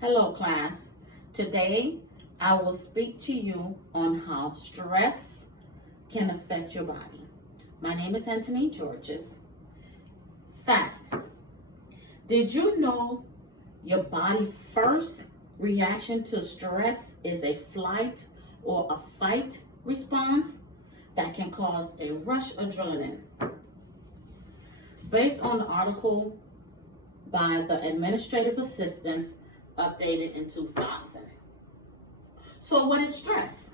Hello, class. Today, I will speak to you on how stress can affect your body. My name is Anthony Georges. Facts. Did you know your body's first reaction to stress is a flight or a fight response that can cause a rush adrenaline? Based on the article by the administrative assistants updated in 2000. So what is stress?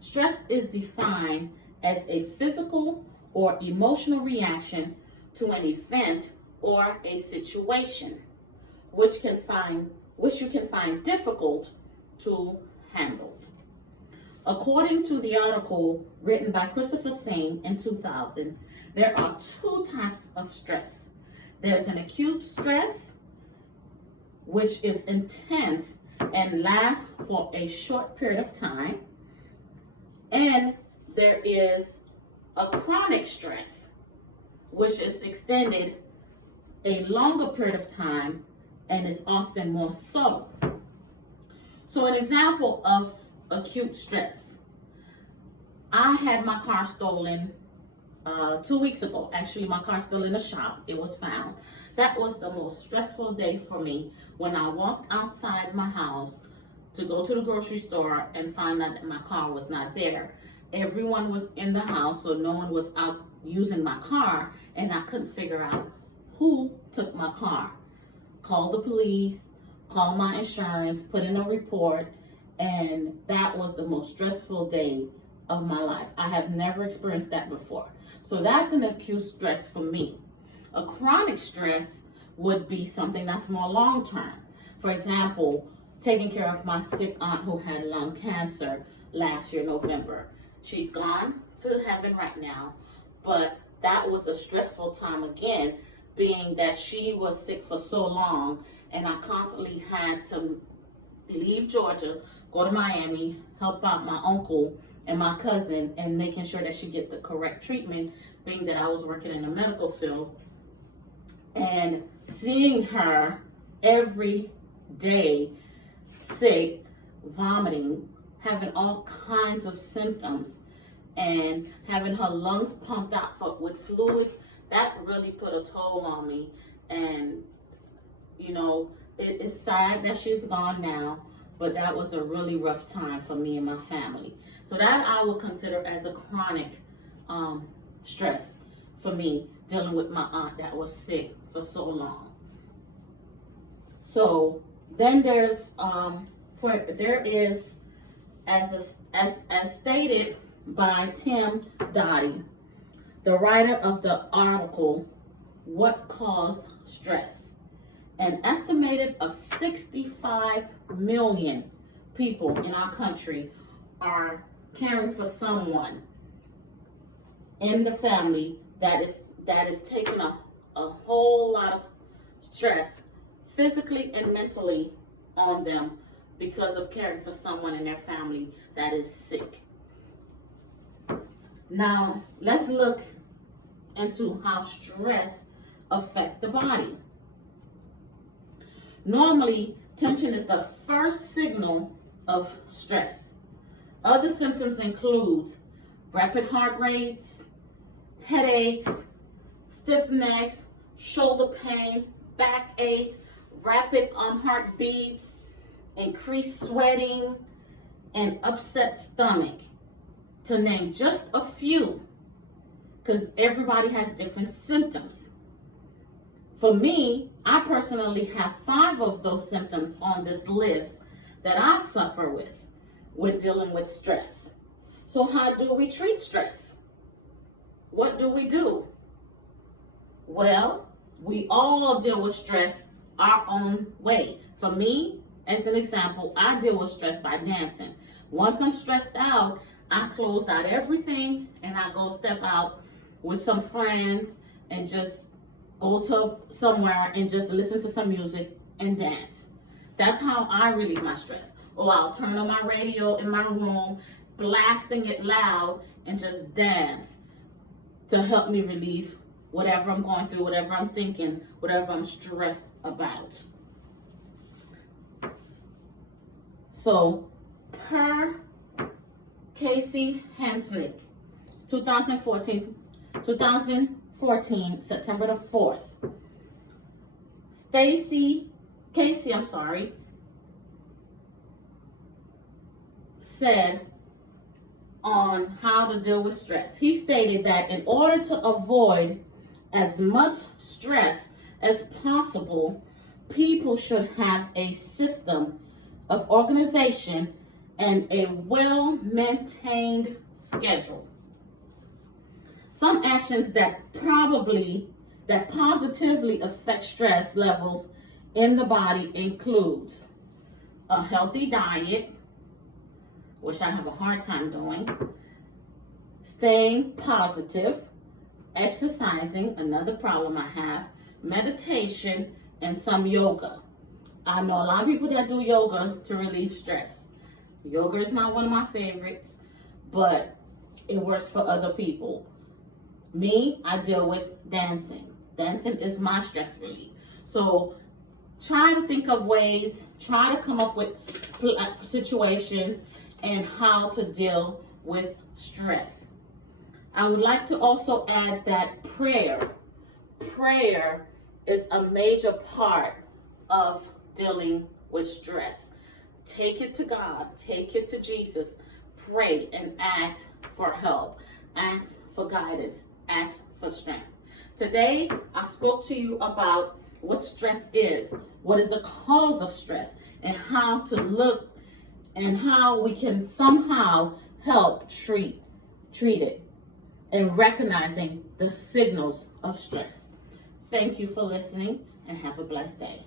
Stress is defined as a physical or emotional reaction to an event or a situation which you can find difficult to handle. According to the article written by Christopher Singh in 2000, there are two types of stress. There's an acute stress, which is intense and lasts for a short period of time. And there is a chronic stress, which is extended a longer period of time and is often more subtle. So an example of acute stress. I had my car stolen 2 weeks ago. Actually, my car still in the shop. It was found. That was the most stressful day for me when I walked outside my house to go to the grocery store and find out that my car was not there. Everyone was in the house, so no one was out using my car, and I couldn't figure out who took my car. Called the police, called my insurance, put in a report, and that was the most stressful day of my life. I have never experienced that before. So that's an acute stress for me. A chronic stress would be something that's more long-term. For example, taking care of my sick aunt who had lung cancer last year, November. She's gone to heaven right now, but that was a stressful time again, being that she was sick for so long, and I constantly had to leave Georgia, go to Miami, help out my uncle and my cousin, and making sure that she get the correct treatment, being that I was working in the medical field. And seeing her every day sick, vomiting, having all kinds of symptoms, and having her lungs pumped out with fluids, that really put a toll on me. And it's sad that she's gone now, but that was a really rough time for me and my family. So that I will consider as a chronic stress for me, dealing with my aunt that was sick for so long. So then there is, as stated by Tim Doty, the writer of the article, What Caused Stress? An estimated of 65 million people in our country are caring for someone in the family that is taking a whole lot of stress, physically and mentally, on them because of caring for someone in their family that is sick. Now, let's look into how stress affects the body. Normally, tension is the first signal of stress. Other symptoms include rapid heart rates, headaches, stiff necks, shoulder pain, back aches, rapid heartbeats, increased sweating, and upset stomach, to name just a few, because everybody has different symptoms. For me, I personally have 5 of those symptoms on this list that I suffer with dealing with stress. So how do we treat stress? What do we do? Well, we all deal with stress our own way. For me, as an example, I deal with stress by dancing. Once I'm stressed out, I close out everything and I go step out with some friends and just go to somewhere and just listen to some music and dance. That's how I relieve my stress. Or I'll turn on my radio in my room, blasting it loud, and just dance to help me relieve whatever I'm going through, whatever I'm thinking, whatever I'm stressed about. So, per Casey Hanslick, 2014, September the 4th. Casey, said on how to deal with stress. He stated that in order to avoid as much stress as possible, people should have a system of organization and a well-maintained schedule. Some actions that positively affect stress levels in the body includes a healthy diet, which I have a hard time doing, staying positive, exercising, another problem I have, meditation, and some yoga. I know a lot of people that do yoga to relieve stress. Yoga is not one of my favorites, but it works for other people. Me, I deal with dancing. Dancing is my stress relief. So try to think of ways, try to come up with situations and how to deal with stress. I would like to also add that prayer is a major part of dealing with stress. Take it to God, take it to Jesus, pray and ask for help, ask for guidance, ask for strength. Today, I spoke to you about what stress is, what is the cause of stress, and how to look and how we can somehow help treat it and recognizing the signals of stress. Thank you for listening and have a blessed day.